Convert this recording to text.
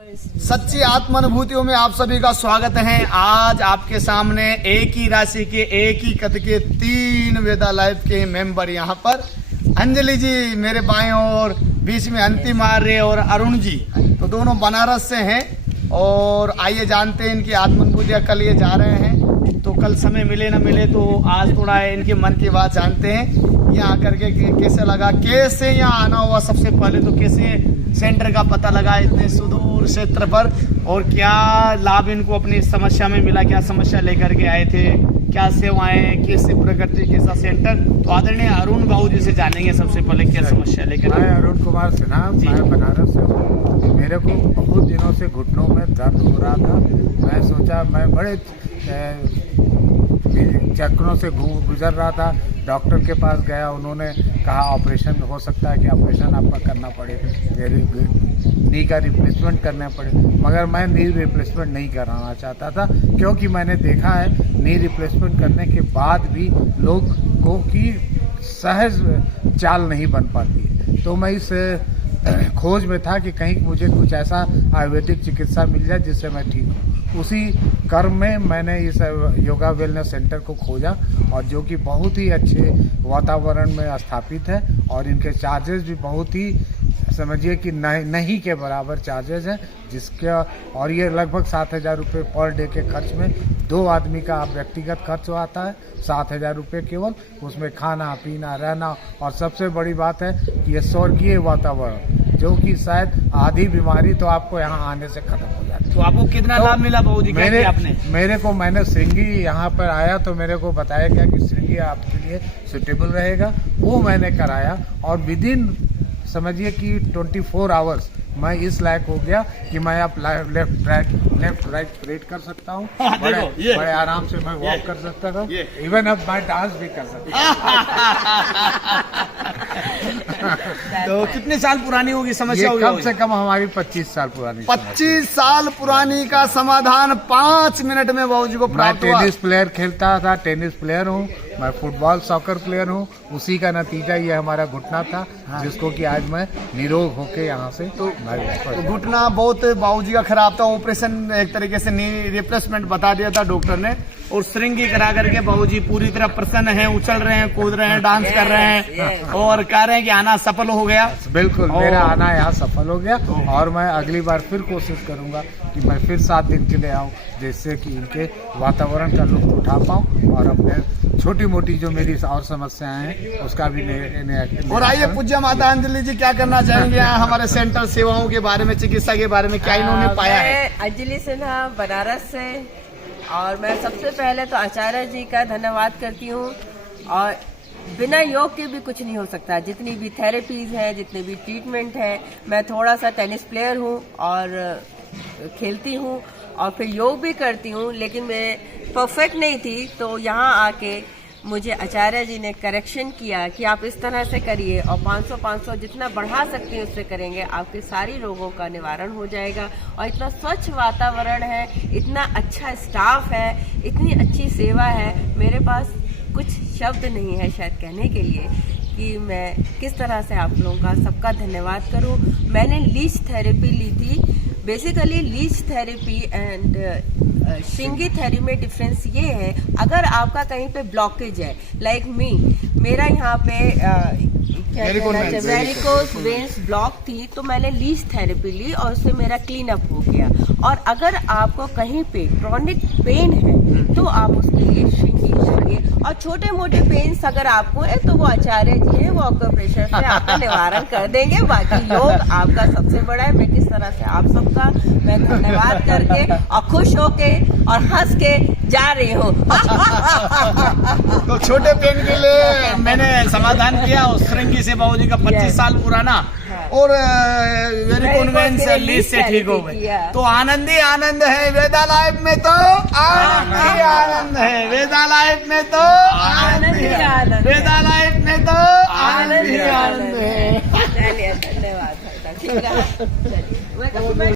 सच्ची आत्मानुभूतियों में आप सभी का स्वागत है। आज आपके सामने एक ही राशि के एक ही कद के 3 वेदा लाइफ के मेंबर यहाँ पर अंजलि जी मेरे बाएं और बीच में अंतिम आर्य और अरुण जी, तो दोनों बनारस से हैं। और आइए जानते हैं इनकी आत्मानुभूतियाँ। कल ये जा रहे हैं तो कल समय मिले ना मिले तो आज थोड़ा इनके मन की बात जानते हैं। यहाँ आकर के कैसे लगा, कैसे यहाँ आना हुआ, सबसे पहले तो कैसे सेंटर का पता लगा इतने सुदूर क्षेत्र पर, और क्या लाभ इनको अपनी समस्या में मिला, क्या समस्या लेकर के आए थे, क्या सेवाएं, कैसे प्रकृति कैसा सेंटर। तो आदरणीय अरुण बाबू जी से जानेंगे सबसे पहले क्या समस्या लेकर। मैं अरुण कुमार सिन्हा, मैं बनारस से हूँ। मेरे को बहुत दिनों से घुटनों में दर्द हो रहा था। मैं सोचा, मैं बड़े चक्रों से गुजर रहा था। डॉक्टर के पास गया, उन्होंने कहा ऑपरेशन हो सकता है कि ऑपरेशन आपका करना पड़े, नी का रिप्लेसमेंट करना पड़े। मगर मैं नी रिप्लेसमेंट नहीं कराना चाहता था, क्योंकि मैंने देखा है नी रिप्लेसमेंट करने के बाद भी लोगों की सहज चाल नहीं बन पाती है। तो मैं इस खोज में था कि कहीं मुझे कुछ ऐसा आयुर्वेदिक चिकित्सा मिल जाए जिससे मैं ठीक हूँ। उसी क्रम में मैंने इस योगा वेलनेस सेंटर को खोजा, और जो कि बहुत ही अच्छे वातावरण में स्थापित है, और इनके चार्जेस भी बहुत ही समझिए कि नहीं के बराबर चार्जेस हैं, जिसका और ये लगभग 7,000 रुपये पर डे के खर्च में 2 आदमी का व्यक्तिगत खर्च आता है। 7,000 रुपये केवल, उसमें खाना पीना रहना, और सबसे बड़ी बात है कि ये स्वर्गीय वातावरण, जो कि शायद आधी बीमारी तो आपको यहाँ आने से खत्म हो जाती है। तो आपको कितना लाभ मिला बाबू जी? मैंने श्रृंगी यहाँ पर आया तो मेरे को बताया गया कि श्रृंगी आपके लिए सुटेबल रहेगा। वो मैंने कराया, और विदिन समझिए कि 24 आवर्स मैं इस लायक हो गया कि मैं अब लेफ्ट राइट रेट कर सकता हूँ। बड़े आराम से मैं वॉक कर सकता था, इवन अब मैं डांस भी कर सकता तो कितने साल पुरानी होगी समस्या? कम से कम हमारी 25 साल पुरानी। 25 साल पुरानी का समाधान 5 मिनट में बाबू जी को प्राप्त हुआ। मैं टेनिस प्लेयर खेलता था, टेनिस प्लेयर हूँ। मैं फुटबॉल सॉकर प्लेयर हूँ। उसी का नतीजा ये हमारा घुटना था, जिसको कि आज मैं निरोग होके यहाँ से तो घुटना बहुत बाबूजी का खराब था। ऑपरेशन एक तरीके से नी रिप्लेसमेंट बता दिया था डॉक्टर ने, और श्रृंगी करा करके बाबूजी पूरी तरह प्रसन्न हैं, उछल रहे हैं, कूद रहे हैं, डांस कर रहे हैं, और कह रहे हैं कि आना सफल हो गया। बिल्कुल, मेरा आना यहाँ सफल हो गया, और मैं अगली बार फिर कोशिश करूंगा कि मैं फिर 7 दिन के लिए आऊँ, जिससे कि इनके वातावरण का लुत्फ उठा पाऊँ, और अपने छोटी मोटी जो मेरी और समस्याएं हैं उसका भी और आइए पूज्य माता अंजलि जी क्या करना चाहेंगे यहाँ हमारे सेंटर सेवाओं के बारे में, चिकित्सा के बारे में, क्या इन्होंने पाया है? अंजलि सिन्हा, बनारस से, और मैं सबसे पहले तो आचार्य जी का धन्यवाद करती हूँ। और बिना योग के भी कुछ नहीं हो सकता। जितनी भी थेरेपीज हैं, जितने भी ट्रीटमेंट है, मैं थोड़ा सा टेनिस प्लेयर हूँ और खेलती हूँ, और फिर योग भी करती हूँ, लेकिन मैं परफेक्ट नहीं थी। तो यहाँ आके मुझे आचार्य जी ने करेक्शन किया कि आप इस तरह से करिए, और 500 जितना बढ़ा सकते हैं उससे करेंगे, आपके सारी रोगों का निवारण हो जाएगा। और इतना स्वच्छ वातावरण है, इतना अच्छा स्टाफ है, इतनी अच्छी सेवा है, मेरे पास कुछ शब्द नहीं है शायद कहने के लिए कि मैं किस तरह से आप लोगों का सबका धन्यवाद करूं। मैंने लीच थेरेपी ली थी। Basically leech therapy and Shringi therapy में डिफरेंस ये है, अगर आपका कहीं पे ब्लॉकेज है, लाइक मेरा यहाँ पे वेरिकोस वेन्स ब्लॉक थी, तो मैंने लीच थेरेपी ली और उससे मेरा क्लीन अप हो गया। और अगर आपको कहीं पे क्रॉनिक पेन है तो आप उसके लिए श्रृंगी करिए, और छोटे मोटे पेन्स अगर आपको है तो वो आचार्य जी है, वो आपका प्रेशर से आपका निवारण कर देंगे। बाकी योग आपका सबसे बड़ा है। मैं किस तरह से आप सबका मैं धन्यवाद करके और खुश होके और हंस के जा रही हूँ। तो छोटे पेन के लिए मैंने समाधान किया उस श्रृंगी से बाबूजी का 25 साल पुराना, और वेरिकोस लीच से ठीक हो गए। तो आनंद ही आनंद है वेदा लाइफ में, तो आनंद ही आनंद है वेदा लाइफ में, तो आनंद ही आनंद, वेदा लाइफ में तो आनंद ही आनंद है। धन्यवाद।